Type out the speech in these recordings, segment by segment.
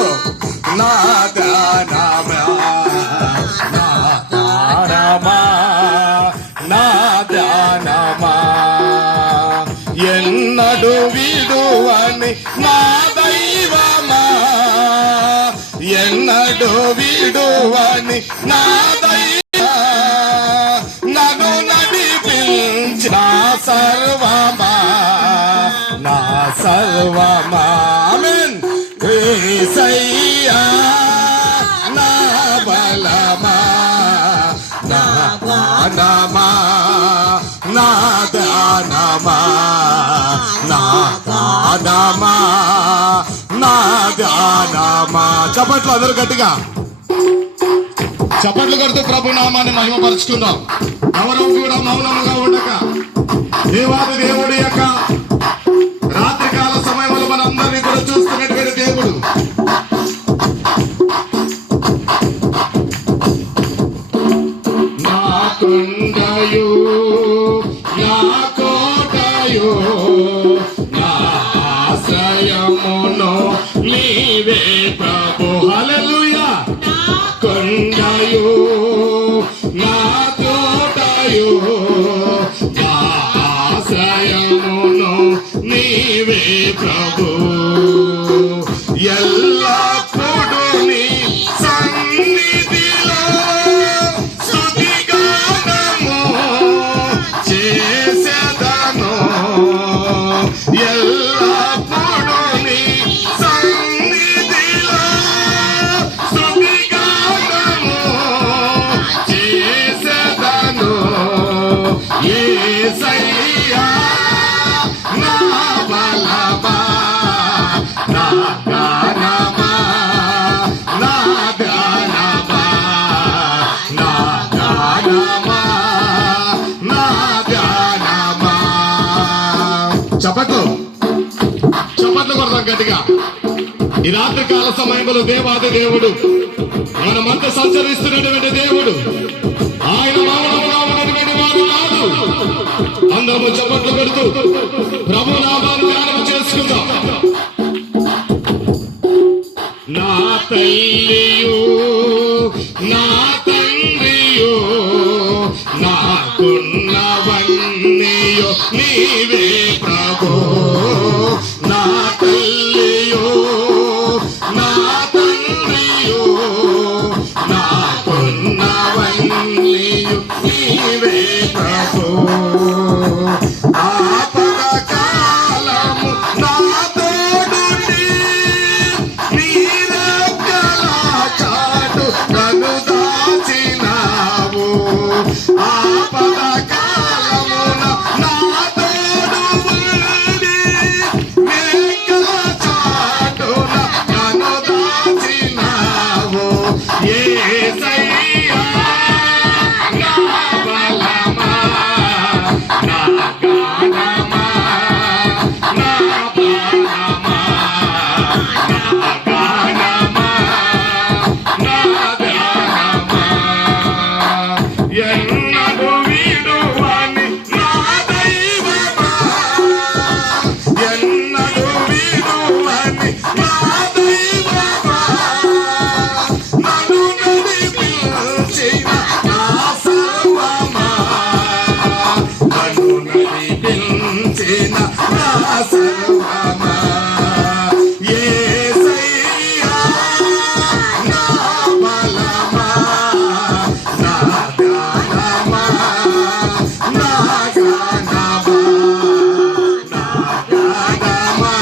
చప్పట్లు. నా ధ్యానమా నా ధ్యానమా నా ధ్యానమా ఎన్నడు విడువని నా దైవమా ఎన్నడు విడువని నా దైవమా నన్ను నడిపించిన సర్వమా నా సర్వమా ఆమేన్. యేసయ్యా నా బలమా నా గానమా నా గానమా నా గానమా నా గానమా. చప్పట్లు అందరూ గట్టిగా చప్పట్లు కొడుతూ ప్రభు నామాన్ని మహిమపరుచుకుందాం. ఎవరు కూడా మౌనంగా ఉండక దేవాది దేవుడి యొక్క రాత్రికాల సమయంలో మనందరినీ కూడా చూస్తున్నటువంటి దేవుడు. నా కొండయు నా కోటయు నా ఆశ్రయమును నీవే ప్రభు. హల్లెలూయా. కొండయు నా కోటయు నా ఆశ్రయమును నీవే ప్రభు. ఎల్లప్పుడూ నీ సన్నిధిలో స్తుతిగానము చేసేదను. ఎల్లప్పుడూ నీ సన్నిధిలో స్తుతిగానము చేసేదను. యేసయ్యా నా బలమా నా గానమా నా గానమా నా గానమా నా గానమా. చప్పట్లు చప్పట్లు కొడదాం గట్టిగా. ఈ రాత్రి కాల సమయంలో దేవాది దేవుడు మనమంతా సంచరిస్తున్నటువంటి దేవుడు. ఆయన మౌనముగా ఉన్నటువంటి వాడు కాదు. అందరము చప్పట్లు కొడుతూ ప్రభు నామాన్ని ధ్యానం చేసుకుందాం. నా తల్లియు నా తండ్రియు నాకున్నవన్నీయు నీవే ప్రభు. నా తల్లియు నా తండ్రియు నాకున్నవన్నీయు నీవే ప్రభు. ఆపద కాలము నా తోడుండి నీరెక్కల చాటు నన్ను దాచినావు. ఆపద కాలమున నా తోడు ఉండి నీరెక్కల చాటున నన్ను దాచినావు. యేసయ్యా నా బలమా నా గానమా నా బలమా నా గానమా నా గానమా ఎన్నడు విడువని నా దైవమా ఎన్నడు విడువని నా దైవమా నన్ను నడిపించిన నా సర్వమా నన్ను నడిపించిన నా సర్వమా. యేసయ్యా నా బలమా నా గానమా నా గానమా నా గానమా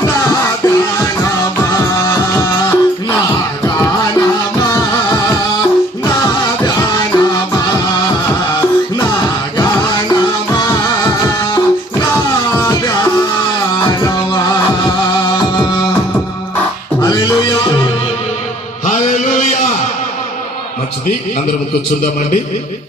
నా గానమా నా గానమా నా గానమా నా గానమా నా గానమా. హల్లెలూయా హల్లెలూయా. మంచిది, అందరం కూర్చుందామండి.